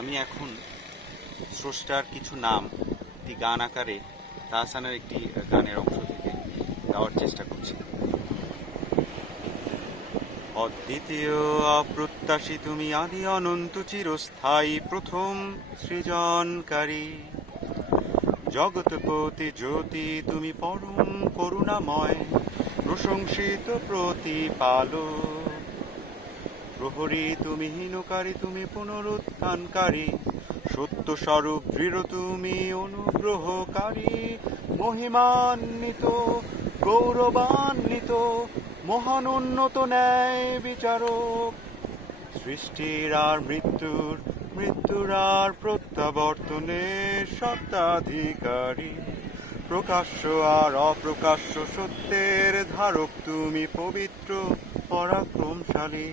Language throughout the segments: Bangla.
আমি এখন স্রষ্টার কিছু নাম একটি গান আকারে তাহসানের একটি গানের অংশ থেকে গাওয়ার চেষ্টা করছি। অদ্বিতীয় অপ্রত্যাশী তুমি, আদি অনন্ত চিরস্থায়ী প্রথম সৃজনকারী। জগৎপতি জ্যোতি তুমি, পরম করুণাময় প্রশংসিত প্রতিপালক। প্রহরী তুমি, হীনকারী তুমি, পুনরুত্থানকারী সত্য স্বরূপ দৃঢ় তুমি, অনুগ্রহকারী মহিমান্বিত গৌরবান্বিত মহান উন্নত ন্যায় বিচারক। সৃষ্টির আর মৃত্যুর আর প্রত্যাবর্তনের সত্ত্বাধিকারী। প্রকাশ্য আর অপ্রকাশ্য সত্যের ধারক তুমি, পবিত্র পরাক্রমশালী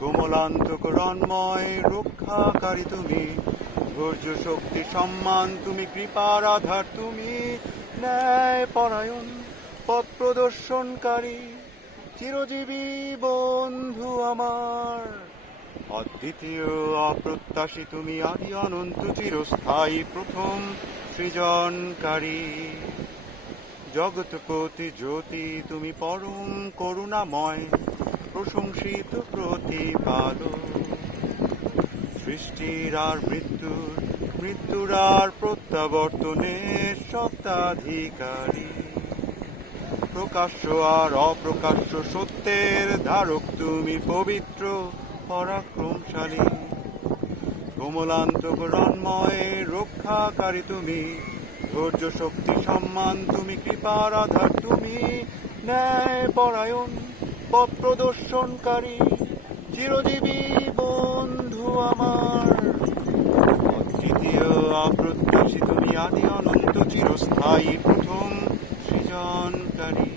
কোমলান্তকরণময় রক্ষাকারী তুমি, ধৈর্য শক্তি সম্মান তুমি, কৃপার আধার তুমি, ন্যায় পরায়ণ পথ প্রদর্শনকারী চিরজীবী বন্ধু আমার। অদ্বিতীয় অপ্রত্যাশী তুমি, আদি অনন্ত চিরস্থায়ী প্রথম সৃজনকারী। জগৎপতি জ্যোতি তুমি, পরম করুণাময় প্রশংসিত প্রতিপালক। সৃষ্টির আর মৃত্যুর আর প্রত্যাবর্তনের সত্ত্বাধিকারী। প্রকাশ্য আর অপ্রকাশ্য সত্যের ধারক তুমি, পবিত্র পরাক্রমশালী কোমলান্তকরণময় রক্ষাকারী তুমি, ধৈর্য শক্তি সম্মান তুমি, কৃপার আধার তুমি, ন্যায় পরায়ণ পথ প্রদর্শনকারী চিরজীবী বন্ধু আমার। অদ্বিতীয় অপ্রত্যাশী তুমি, আদি অনন্ত চিরস্থায়ী প্রথম সৃজনকারী।